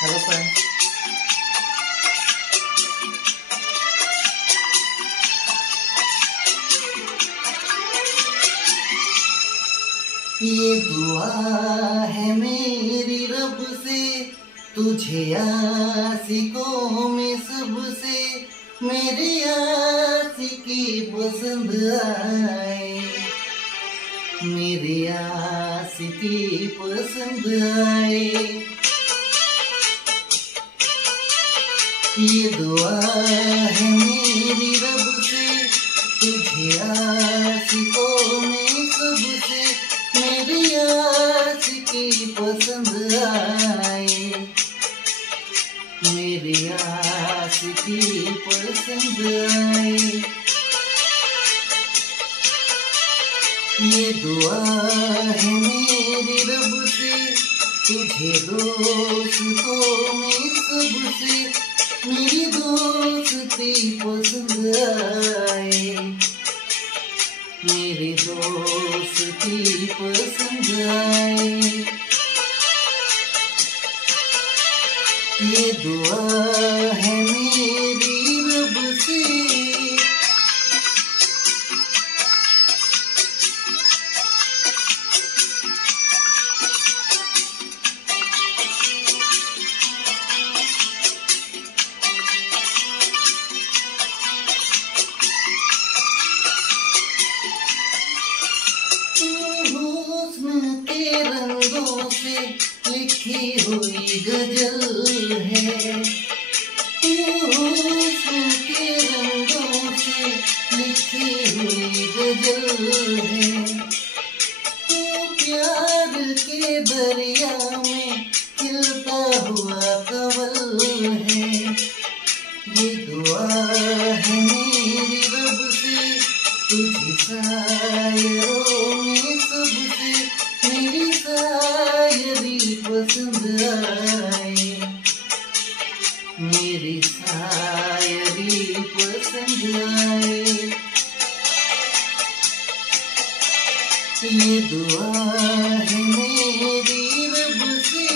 Hello friends. ये दुआ है मेरी रब से, तुझे आशिकों में सबसे मेरी आशिकी पसंद आए, मेरी आशिकी पसंद आए। ये दुआ है मेरी रब से, तुझे आशिकों में सबसे मेरी आशिकी पसंद आए, मेरी आशिकी पसंद आए। ये दुआ है मेरी रब से, तुझे दोस्तों में सबसे मेरी दोस्ती पसंद आए, मेरी दोस्ती पसंद आए। ये दुआ है मेरी रब से। के रंगों से लिखी हुई गजल है, के रंगों से लिखी हुई गजल है। तू प्यार के दरिया में खिलता हुआ कवल है। ये दुआ है मेरी रब से, तुझे शायरों में सबसे मेरी शायरी पसंद आए, मेरी शायरी पसंद आए। ये दुआ है मेरी रब से।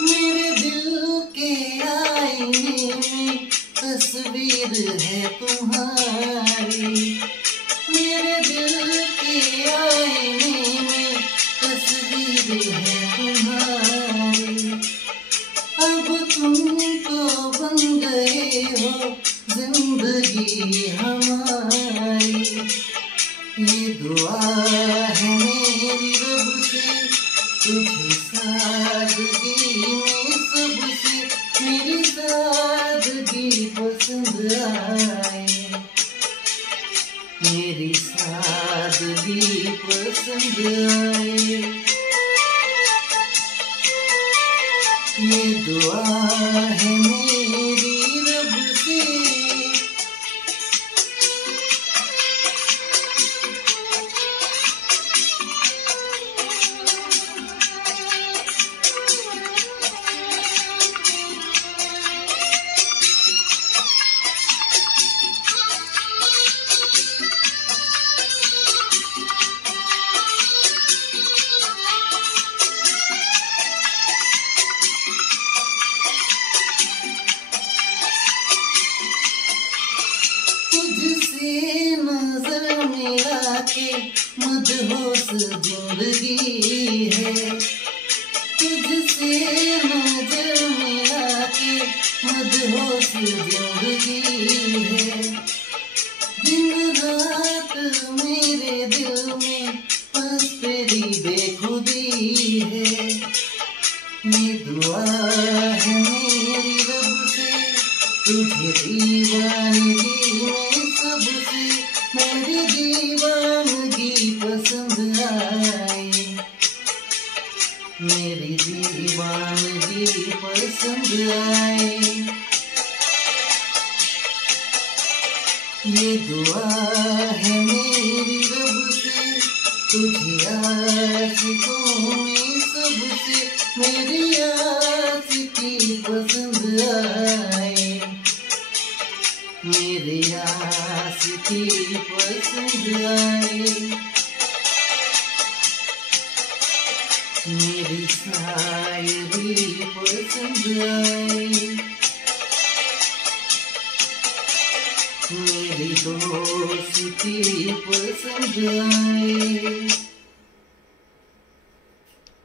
मेरे दिल के आईने में तस्वीर है तुम्हारी, मेरे दिल के आईने में तस्वीर है तुम्हारी। अब तुम तो बन गए हो जिंदगी हमारी। ये दुआ है मेरी रब से, तुझे सादगी में सबसे मेरी सादगी पसंद आए, मेरी सादगी पसंद आए। ये दुआ है मेरी रब से। तुझसे नजर मिला के मदहोश जिंदगी है, तुझसे नजर मिला के मदहोश जिंदगी है। दिन रात मेरे दिल में बस तेरी बेखुदी है। ये दुआ है मेरी रब से, तुझे दीवानगी में सबसे मेरी दीवानगी पसंद आए, मेरी दीवानगी पसंद आए। ये दुआ है मेरी रब से, तुझे आशिकों में सबसे मेरी आशिकी पसंद आए, मेरी आशिकी पसंद आए, मेरी शायरी पसंद आए, मेरी दोस्ती पसंद आए।